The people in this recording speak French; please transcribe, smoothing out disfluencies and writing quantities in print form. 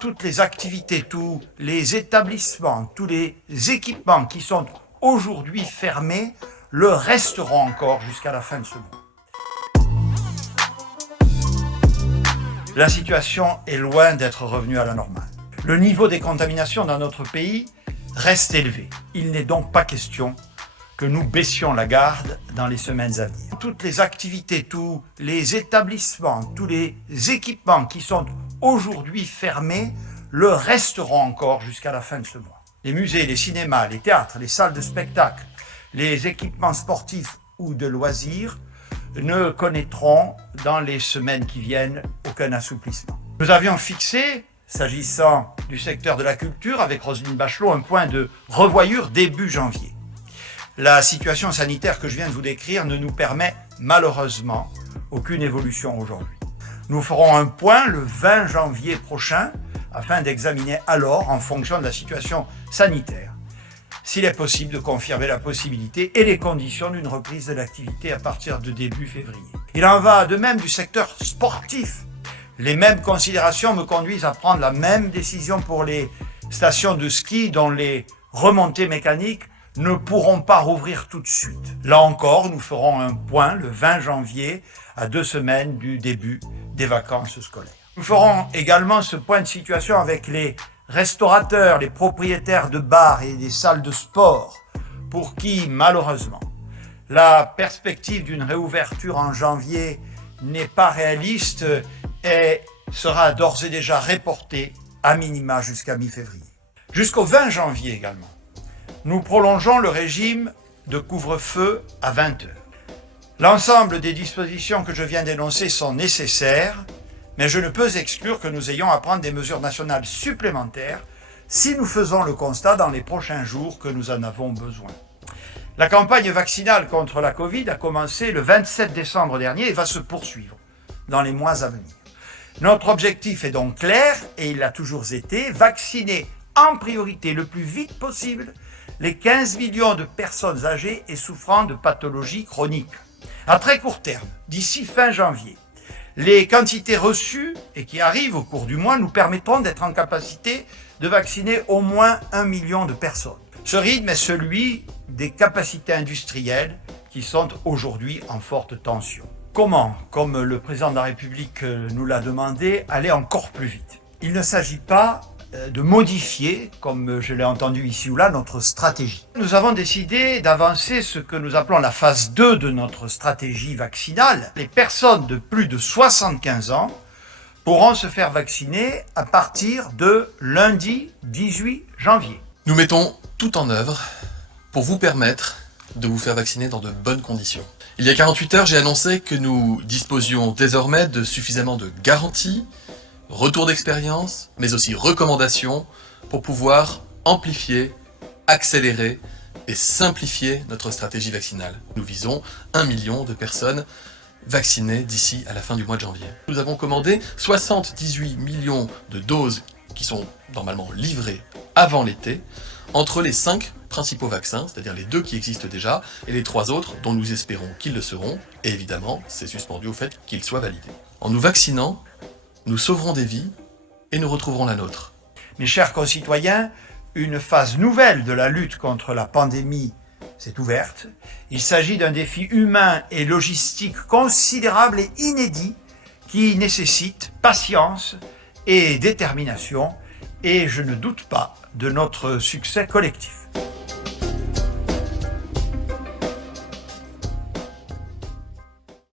toutes les activités, tous les établissements, tous les équipements qui sont aujourd'hui fermés le resteront encore jusqu'à la fin de ce mois. La situation est loin d'être revenue à la normale. Le niveau des contaminations dans notre pays reste élevé. Il n'est donc pas question que nous baissions la garde dans les semaines à venir. Toutes les activités, tous les établissements, tous les équipements qui sont aujourd'hui fermés le resteront encore jusqu'à la fin de ce mois. Les musées, les cinémas, les théâtres, les salles de spectacle, les équipements sportifs ou de loisirs ne connaîtront dans les semaines qui viennent aucun assouplissement. Nous avions fixé, s'agissant du secteur de la culture, avec Roselyne Bachelot, un point de revoyure début janvier. La situation sanitaire que je viens de vous décrire ne nous permet malheureusement aucune évolution aujourd'hui. Nous ferons un point le 20 janvier prochain afin d'examiner alors, en fonction de la situation sanitaire, s'il est possible de confirmer la possibilité et les conditions d'une reprise de l'activité à partir de début février. Il en va de même du secteur sportif. Les mêmes considérations me conduisent à prendre la même décision pour les stations de ski dont les remontées mécaniques ne pourront pas rouvrir tout de suite. Là encore, nous ferons un point le 20 janvier, à 2 semaines du début des vacances scolaires. Nous ferons également ce point de situation avec les restaurateurs, les propriétaires de bars et des salles de sport, pour qui, malheureusement, la perspective d'une réouverture en janvier n'est pas réaliste et sera d'ores et déjà reportée à minima jusqu'à mi-février. Jusqu'au 20 janvier également, nous prolongeons le régime de couvre-feu à 20 heures. L'ensemble des dispositions que je viens d'énoncer sont nécessaires, mais je ne peux exclure que nous ayons à prendre des mesures nationales supplémentaires si nous faisons le constat dans les prochains jours que nous en avons besoin. La campagne vaccinale contre la Covid a commencé le 27 décembre dernier et va se poursuivre dans les mois à venir. Notre objectif est donc clair et il l'a toujours été, vacciner en priorité le plus vite possible les 15 millions de personnes âgées et souffrant de pathologies chroniques. À très court terme, d'ici fin janvier, les quantités reçues et qui arrivent au cours du mois nous permettront d'être en capacité de vacciner au moins 1 million de personnes. Ce rythme est celui des capacités industrielles qui sont aujourd'hui en forte tension. Comment, comme le président de la République nous l'a demandé, aller encore plus vite? Il ne s'agit pas de modifier, comme je l'ai entendu ici ou là, notre stratégie. Nous avons décidé d'avancer ce que nous appelons la phase 2 de notre stratégie vaccinale. Les personnes de plus de 75 ans pourront se faire vacciner à partir de lundi 18 janvier. Nous mettons tout en œuvre pour vous permettre de vous faire vacciner dans de bonnes conditions. Il y a 48 heures, j'ai annoncé que nous disposions désormais de suffisamment de garanties, retours d'expérience, mais aussi recommandations pour pouvoir amplifier, accélérer et simplifier notre stratégie vaccinale. Nous visons 1 million de personnes vaccinées d'ici à la fin du mois de janvier. Nous avons commandé 78 millions de doses qui sont normalement livrées avant l'été, entre les 5 principaux vaccins, c'est-à-dire les 2 qui existent déjà, et les 3 autres dont nous espérons qu'ils le seront, et évidemment, c'est suspendu au fait qu'ils soient validés. En nous vaccinant, nous sauverons des vies et nous retrouverons la nôtre. Mes chers concitoyens, une phase nouvelle de la lutte contre la pandémie s'est ouverte. Il s'agit d'un défi humain et logistique considérable et inédit qui nécessite patience et détermination, et je ne doute pas de notre succès collectif.